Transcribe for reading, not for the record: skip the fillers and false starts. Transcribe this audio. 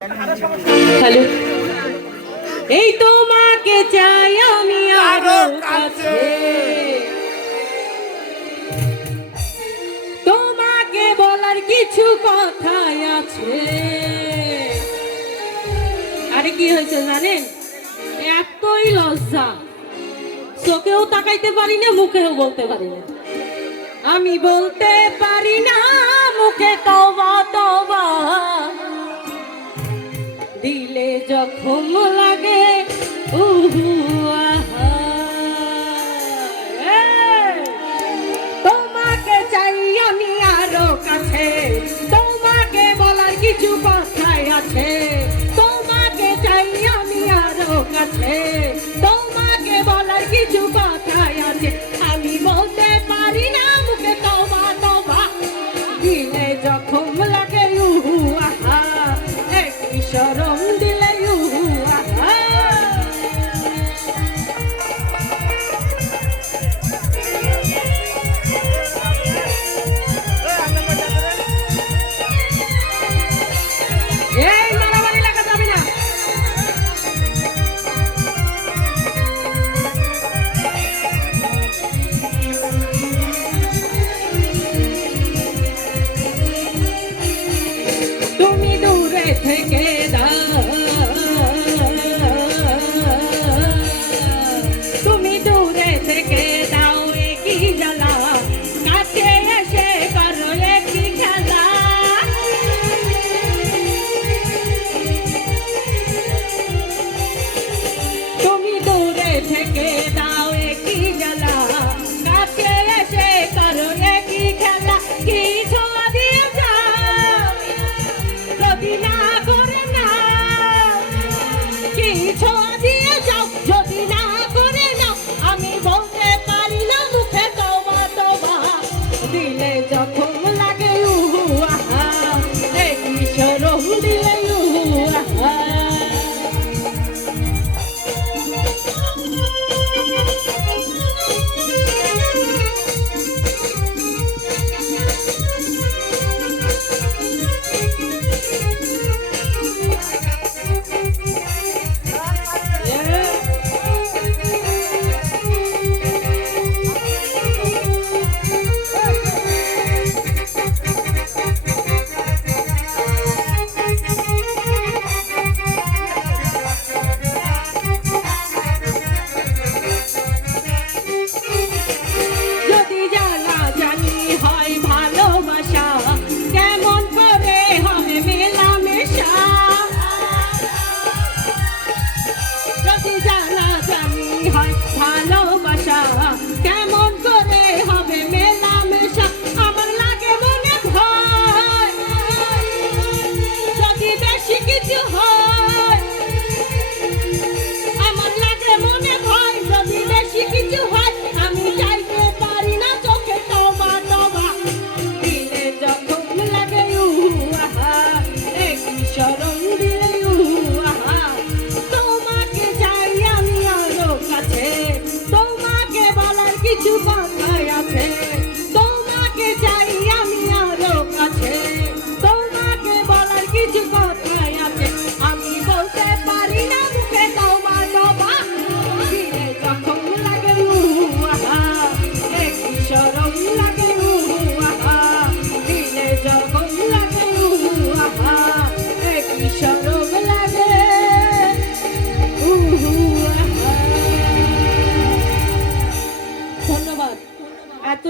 Hello, এই তোমাকে চাই আমি আরো কাছে, তোমাকে বলার কিছু কথাই আছে। আরে কি হয়েছে জানেন, এতই লজ্জা, চোখেও তাকাইতে পারি না, মুখেও বলতে পারি না। আমি বলতে পারি না মুখে তওবা তওবা, দিলে জখম লাগে উহু আহা। তোমাকে চাই আমি আরো কাছে, তোমাকে বলার কিছু কথাই আছে। তোমাকে চাই আমি আরো কাছে, তোমাকে বলার কিছু কথাই আছে। আমি বলতে পারি না মুখে তওবা তওবা, দিলে জখম লাগে উহু আহা। একই শরম দিলে উহু আহা। এই মারামারি লাগা যাবে না। তুমি দূরে থেকে দাও, তুমি দূরে থেকে দাও একই জ্বালা, কাছে এসে করো একই খেলা। তুমি দূরে থেকে দাও একই জ্বালা, কাছে এসে করো একই খেলা। কি ছোঁয়া দিয়ে যাও যদি না করে না, কি ছোঁয়া দিয়ে যাও যদি না করে না। আমি বলতে পারি না মুখে তওবা তওবা, দিলে যখন লাগে উহু আহা। একই শরম দিলে উহু আহা। যদি জানা জানি হয় ভালোবাসা, কেমন করে হবে মেলামেশা। যদি জানা জানি হয় ভালোবাসা, কেমন করে হবে মেলামেশা। আমার লাগে মনে ভয় যদি বেশি কিছু হয়, আমার লাগে মনে ভয় যদি বেশি কিছু হয়। আমি চাইতে পারি না চোখে তওবা তওবা, দিলে যখন লাগে উহু আহা। একই শরম দিলে উহু আহা। তোমাকে চাই আমি আরো কাছে, তোমাকে বলার কিছু কথাই আছে। তোমাকে চাই আমি আরো কাছে, তোমাকে বলার কিছু কথাই আছে। আমি বলতে পারি না মুখে তওবা তওবা, দিলে যখন লাগে উহু আহা। একই শরম লাগে উহু আহা, দিলে যখন লাগে উহু আহা। একই শরম লাগে উহু আহা। ধন্যবাদ। এত